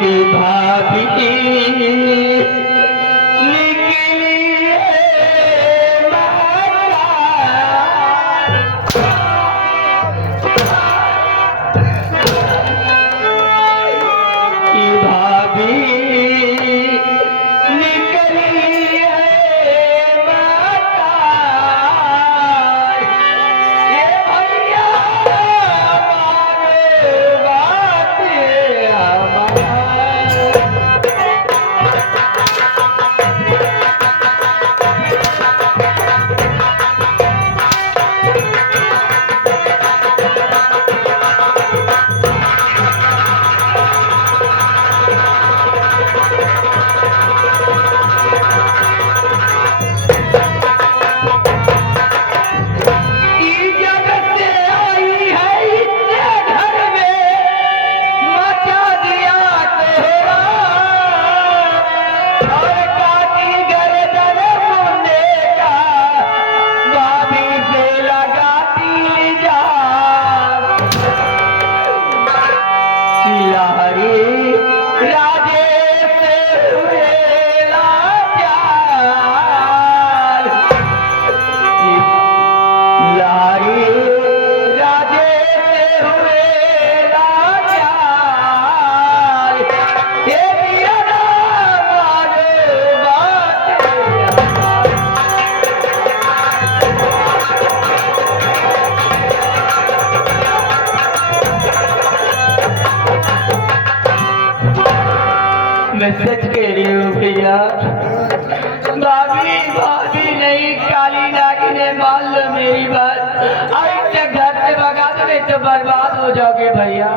कि भाभी निकली है माता, कि भाभी निकली है माता, ये भैया हमारे बात हमारा। मैं सच कह रही हूँ भैया, भाभी भाभी नहीं, काली नागिन ने मान लो मेरी बात। ऐसे घर से भगा दो तो बर्बाद हो जाओगे भैया।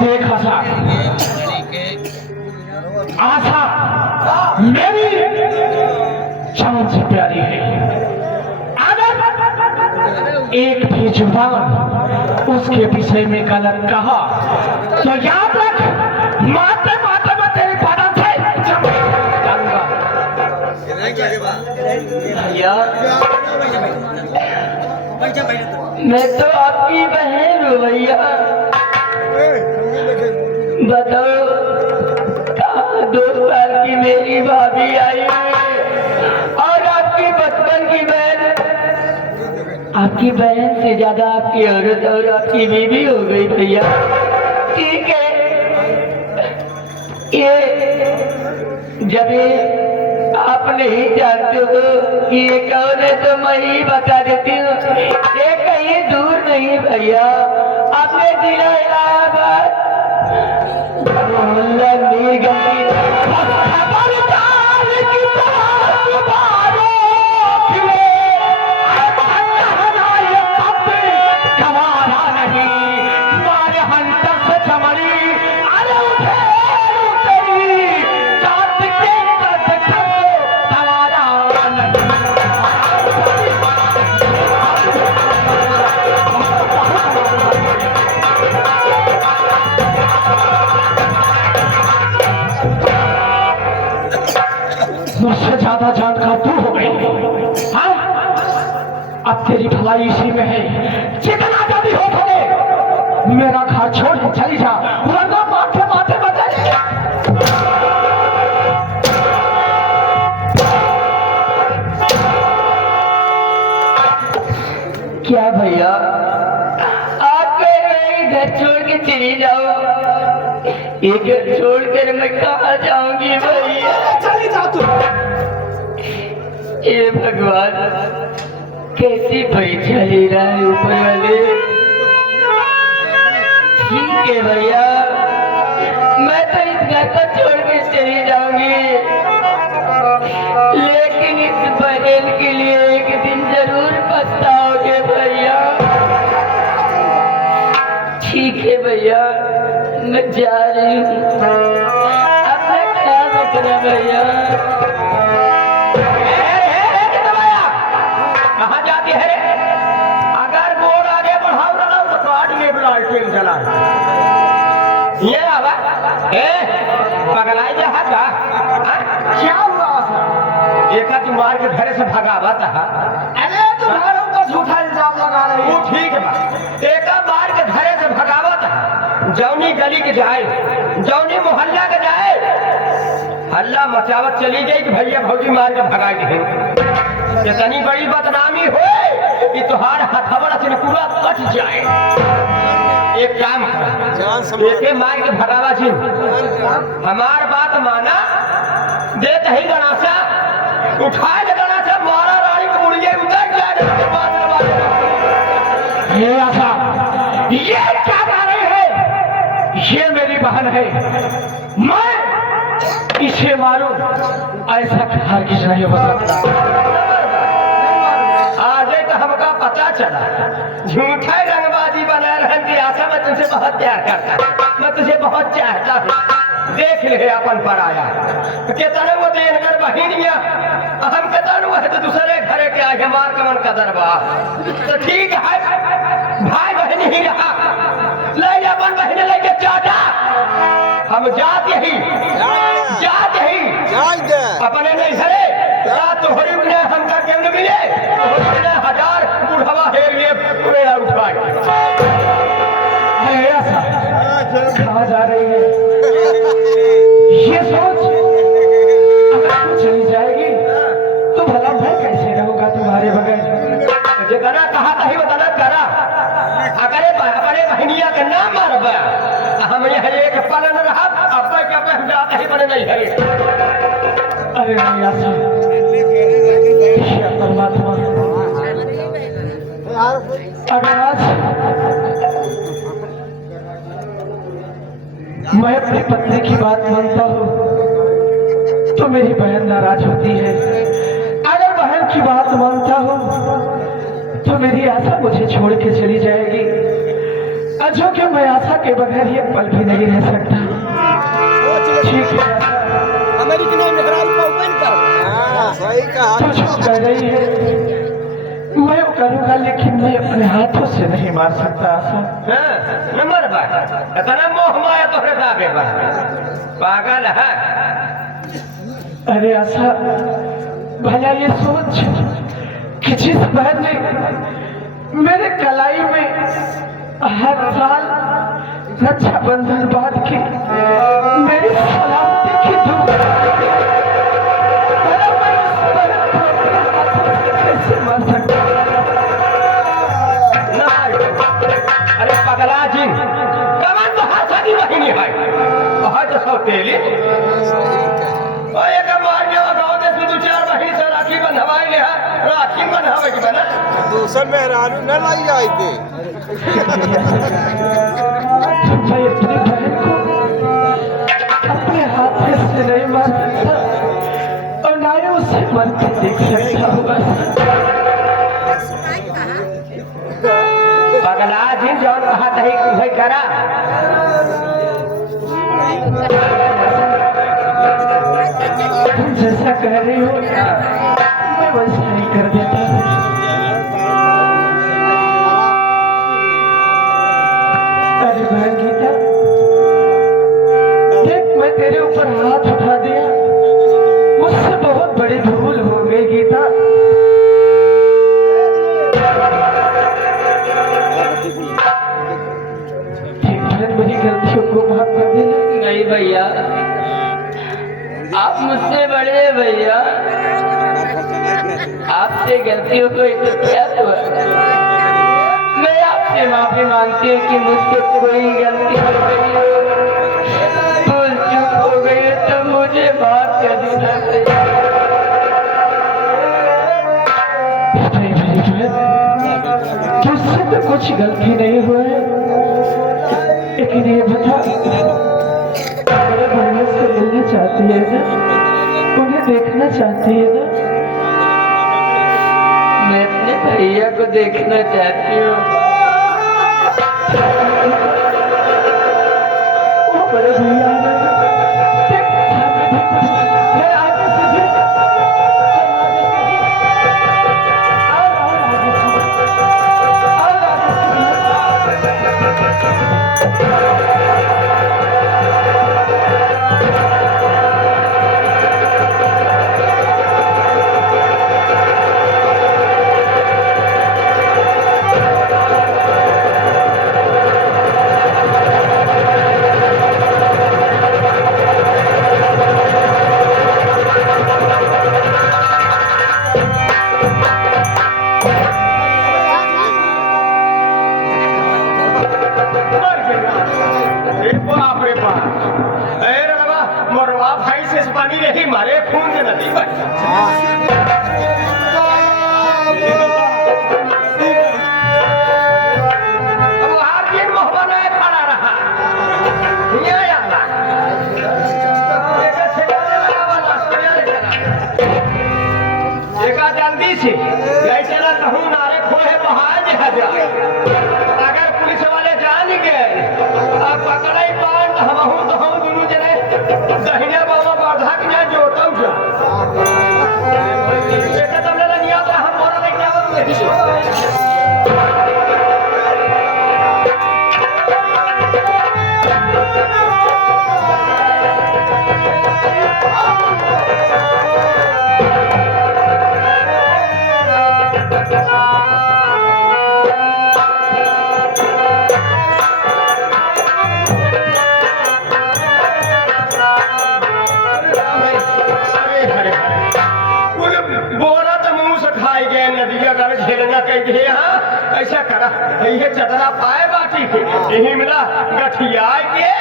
देख आशा मेरी जान से प्यारी है। एक भी जुबान उसके विषय में गलत कहा तो याद रख, माते माते में तेरे बादल से जाऊंगा। भैया मैं तो आपकी बहन हूँ भैया, बताओ कहाँ 2 साल की मेरी भाभी आई और आपकी बचपन की बहन, आपकी बहन से ज्यादा आपकी औरत और आपकी बीवी हो गई भैया। ठीक है, ये जब आप नहीं जानते हो कि ये कौन है तो मैं ही बता देती हूँ। ये कहीं दूर नहीं भैया, आपने जिला इलाहाबाद मोहल्ला मीरगंज मुझसे ज्यादा जानकार तू हो गई। हाँ? अब तेरी भलाई इसी में है, जितना जल्दी हो सके मेरा घर छोड़ के चली जा, वरना माथे माथे बचे। क्या भैया आप इधर छोड़ के चली जाओ, इधर छोड़कर मैं कहाँ जाऊंगी भैया? चली जा तू। ये भगवान कैसी परीक्षा ले रहा है ऊपर वाले। ठीक है भैया, मैं तो इस घर को छोड़ के चली जाऊंगी, लेकिन इस बहन के लिए एक दिन जरूर पछताओगे भैया। ठीक है भैया, मैं जा रही हूँ, अपना ख्याल रखना भैया। कहाँ जाती है? अगर बोर्ड आगे बढ़ाओ रहा तो काट में ब्लास्टिंग चला ये आवा पगलाई जहा का क्या हुआ? एक मार के घर से भगावा था। अरे तुम्हारे ऊपर झूठा इल्जाम लगा रही वो है। ठीक बा एका बार के घरे से भगावत है जौनी गली के जाए जौनी मोहल्ला के जाए हल्ला मचावत चली गई कि भैया भौजी मार के भगा दी इतनी बड़ी बदनामी हो कि तुहार हथवड़ से पूरा कट जाए एक काम एक मार के भगावा जी हमार बात माना दे ही गणासा उठाए के गणासा मारा रानी को मुड़िए उतर जाए ये आशा ये क्या कर रही है? ये मेरी बहन है, मैं इसे मारूं ऐसा हरगिज नहीं हो सकता। आज तो हमका पता चला झूठा रंगबाजी बना रहन की आशा मैं तुझसे बहुत प्यार करता मैं तुझे बहुत चाहता हूँ देख ले अपन पर आया कितने वो देन कर बहिनिया हम कितने वो है तो दूसरे घरे के आगे मार कमन कदर बा तो ठीक है भाई बहन ही रहा ले अपन बहन लेके चाचा हम जात यही अपने नहीं घरे तोहरी उन्हें हमका क्यों न मिले हजार बुढ़वा है ये मेरा उठाए ऐसा कहाँ जा रही है? ये सोच अगर तू चली जाएगी तो भला मैं कैसे रहूंगा तुम्हारे बगैर? जो गना कहा कही वो गलत करा अगर अपने बहनिया के नाम मारबा हम यहाँ एक पल न रहा अब के अपन जाते ही बने नहीं है अरे नहीं आशा ये परमात्मा अगर आज मैं अपनी पत्नी की बात मानता हूँ तो मेरी बहन नाराज होती है, अगर बहन की बात मानता हूँ तो मेरी आशा मुझे छोड़ के चली जाएगी। जो कि मैं आशा के बगैर ये पल भी नहीं रह सकता। ठीक है सही कहा। तो जो कह रही है मैं वो करूँगा, लेकिन मैं अपने हाथों से नहीं मार सकता आशा। नंबर बात इतना मोह माया तो हृदय पागल है। अरे आशा भला ये सोच कि जिस बहन ने मेरे कलाई में हर साल रक्षाबंधन बांध के मेरी सलामती की दुआ कैसे मार सकता? अरे पगला जी कमन तो हाथ की बहिनी है बहुत सौतेली एक मार के गाँव देश में दो चार बहिनी से राखी बंधवाई ले राखी बंधवाई की बना दूसर मेहरारू न लाई आई थी। मैं अपनी बहन को अपने हाथ से नहीं मार सकता और ना ही उसे मरते देख सकता हूँ। पगला जी जो कहा नहीं वही करा तुम जैसा कह रही हो मैं वैसा ही कर देता हूँ। अरे बहन गीता देख मैं तेरे ऊपर हाथ उठा दिया, मुझसे बहुत बड़ी भूल हो गई गीता। ठीक है मेरी गलतियों को माफ कर देना। नहीं भैया आप मुझसे बड़े हैं भैया आपसे गलतियों को क्या हुआ मैं आपसे माफी मांगती हूँ कि मुझसे कोई गलती हो गई हो भूल चूक हो गई हो तो मुझे माफ कर देना तुझसे तो कुछ गलती नहीं हुआ है, लेकिन ये बता मेरे भैया से मिलना चाहती है ना, उन्हें देखना चाहती है ना? मैं अपने भैया को देखना चाहती हूँ वो बड़े भैया आ गए। देख, सामने देख, मैं आगे से देख। आओ, आओ, आगे से। आओ, आगे से। देखा जल्दी से यही चला कहूँ नारे खोहे बहार जहा जाए अगर पुलिस वाले जान गए अब पकड़े पान हम तो हम दोनों जने दहिने बाबा बाधा के यहाँ जोतऊ जा बेटा तुमने नहीं आता हम बोला नहीं क्या बोरा तो मुंह से खाई गए नदिया का झेलना कह दिए हाँ ऐसा करा ये चदरा पाए बाटी के यही मिला गठिया के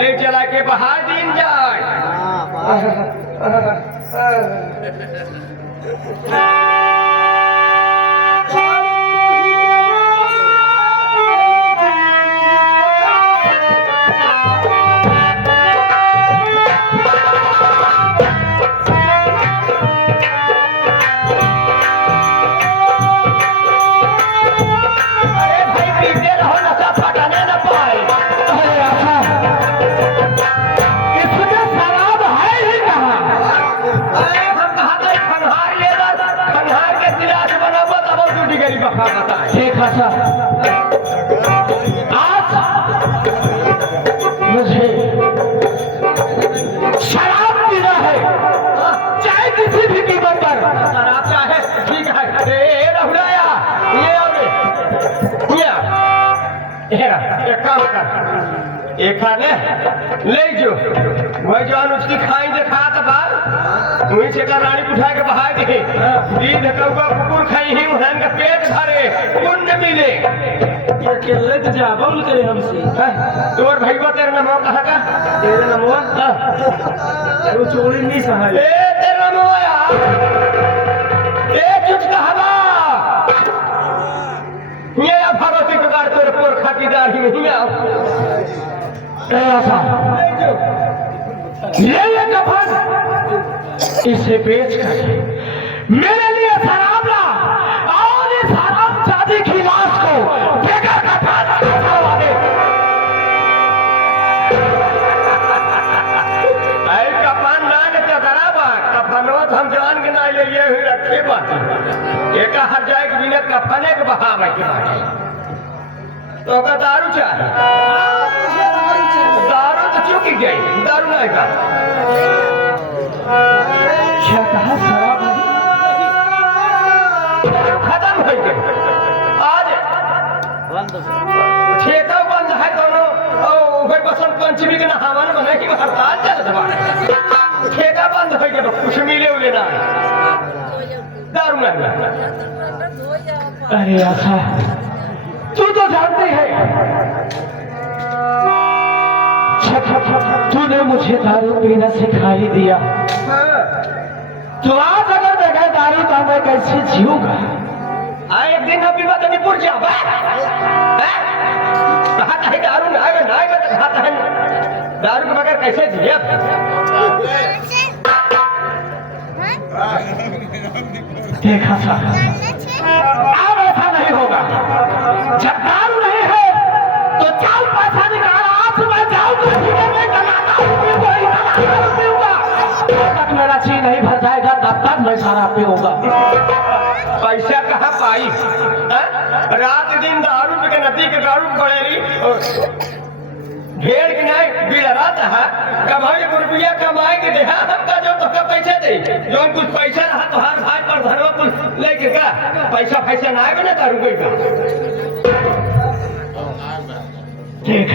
ले चला के बाहर दिन जाए ठीक है सर आज मुझे शराब पीना है चाहे किसी भी कीमत पर शराब चाहे ठीक है ए रहुलाया ये आओ एक काम कर एक खाने ले जो वही जवान उसकी खाई देखा तो बाल वही से रानी उठा के बहा दे दूध कौवा कुकुर खाई ही उन्हें का पेट भरे पुण्य मिले ये लग जा बोल करे हमसे तोर भईवा तेरा नाम कहा का तेरे नमवा वो चोरी नहीं सहाय ए तेरा नाम यार ए तुझ कहवा ये भगवती के गाड़ तोर पोर खातीदार ही नहीं आ ऐसा ये कफन इसे बेच कर मेरे लिए शराब ला और इस हराम जादी की लाश को बेकार कफन करवा दे ऐ कफन ना ने चदराबा कफनवा हम जान के ना ले ये हुई रखे बात एक हर जाए के बिना कफने के बहाव के तो का दारू चाहिए दारू तो चुकी गई दारू नहीं का क्या कहा शराब खत्म हो गई आज ठेका बंद है दोनों फिर बसंत पंचमी के नहावन बने की हड़ताल चल रहा ठेका बंद हो गया कुछ मिले उले ना दारू नहीं अरे ऐसा तू तो जानती है तूने मुझे दारू पीना सिखा ही दिया तो आज अगर देखा दारू तो मैं कैसे जीऊंगा एक दिन अभी मदनीपुर जा दारू दारू के बगैर कैसे जिया देखा था अब ऐसा नहीं होगा जब दारू नहीं है तो चाल पैसा निकाल आज मैं जाऊंगा जब तक मेरा जी नहीं भर जाएगा तब तक मैं सारा पीऊंगा पैसा कहाँ पाई रात दिन दारू पी के नदी के दारू पड़ेगी भेड़ के नहीं बिल रहता है कमाई रुपया कमाए के दे हमका जो तो का पैसे दे जो कुछ पैसा रहा तो हर भाई पर धरवा कुल लेके का पैसा ना आएगा ना दारू का देख